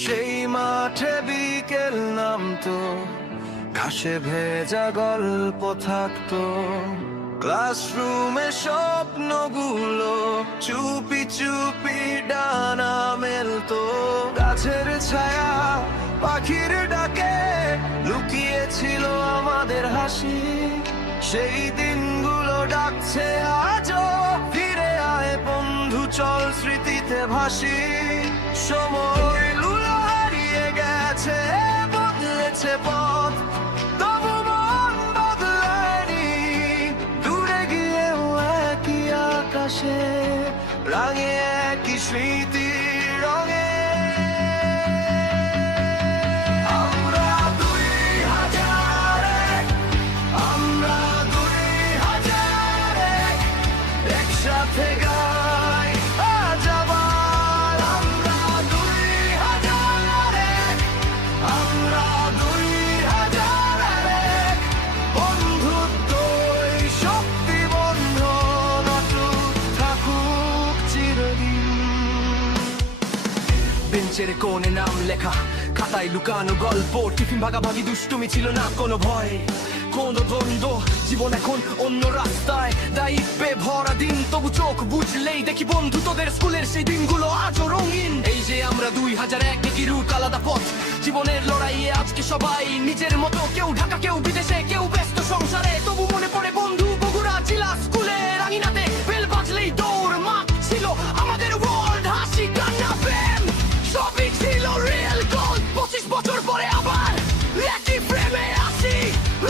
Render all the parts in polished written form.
সেই মাঠে বিকেল নামতো, ঘাসে ভেজা গল্প থাকতো, ক্লাসরুমে স্বপ্নগুলো চুপি চুপি ডানা মেলতো। গাছের ছায়া পাখির ডাকে লুকিয়েছিল আমাদের হাসি, সেই দিনগুলো ডাকছে আজও, ফিরে আয় বন্ধু চল স্মৃতিতে ভাসি। সময় গুলো হারিয়ে গেছে, বদলেছে পথ, তবু মন বদলায়নি। দূরে গিয়েও একই আকাশে রাঙে একই স্মৃতি রঙে। আমরা 2001, আমরা 2001, একসাথে গাই আজ আবার। আমরা 2001, আমরা 2001, বন্ধুত্বই শক্তি বন্ধন অটুট থাকুক চিরদিন। বেঞ্চের কোণে নাম লেখা, খাতায় লুকানো গল্প, টিফিন ভাগাভাগি, দুষ্টুমি ছিল না কোনো ভয়, কোনো দ্বন্দ্ব। জীবন এখন অন্য রাস্তায়, দায়িত্বে ভরা দিন, তবু চোখ বুঝলেই দেখি বন্ধু তোদের স্কুলের সেই দিনগুলো আজও রঙিন। এই যে আমরা 2001, একই রুট আলাদা পথ, জীবনের লড়াইয়ে আজকে সবাই নিজের মতো, কেউ ঢাকা কেউ বিদেশে কেউ ব্যস্ত সংসারে, তবু মনে পড়ে বন্ধু বগুড়া জেলা স্কুলের আঙিনাতে বেল বাজলেই দৌড় মাঠ ছিল আমাদের ওয়ার্ল্ড। হাসি কান্না প্রেম সবই ছিল রিয়েল গোল্ড। 25 বছর পরে আবার একই প্রেমে আসি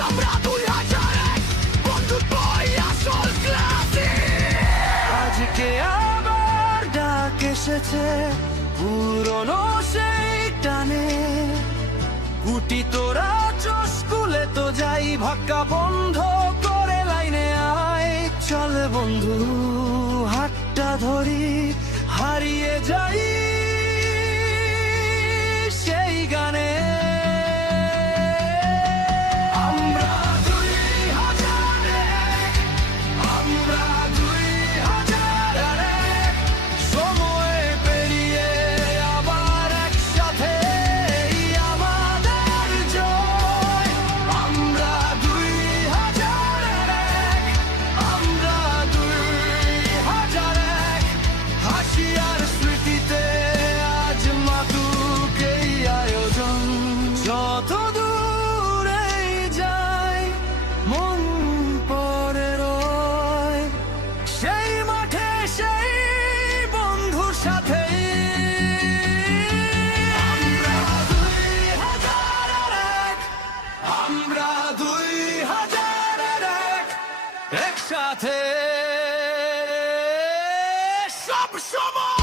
আমরা 2001, বন্ধুত্বই আসল ক্লাসে। আজকে আবার ডাক এসেছে পুরনো সেই টানে, উঠি তোরা স্কুলে তো যাই, ভাক্কা বন্ধ করে লাইনে আয়। চল বন্ধু হাতটা ধরি, হারিয়ে যাই সেই গানে। আমরা 2001, আমরা 2001, সময় পেরিয়ে আবার একসাথে আমাদের জয়। আমরা 2001, আমরা 2001, হাসি আর স্মৃতিতে আজ মাতুক এই আয়োজন। যত দূরে যাই মন পড়ে রয় সেই মাঠে সেই বন্ধুর সাথে। আমরা 2001, আমরা 2001, একসাথে সব সময়।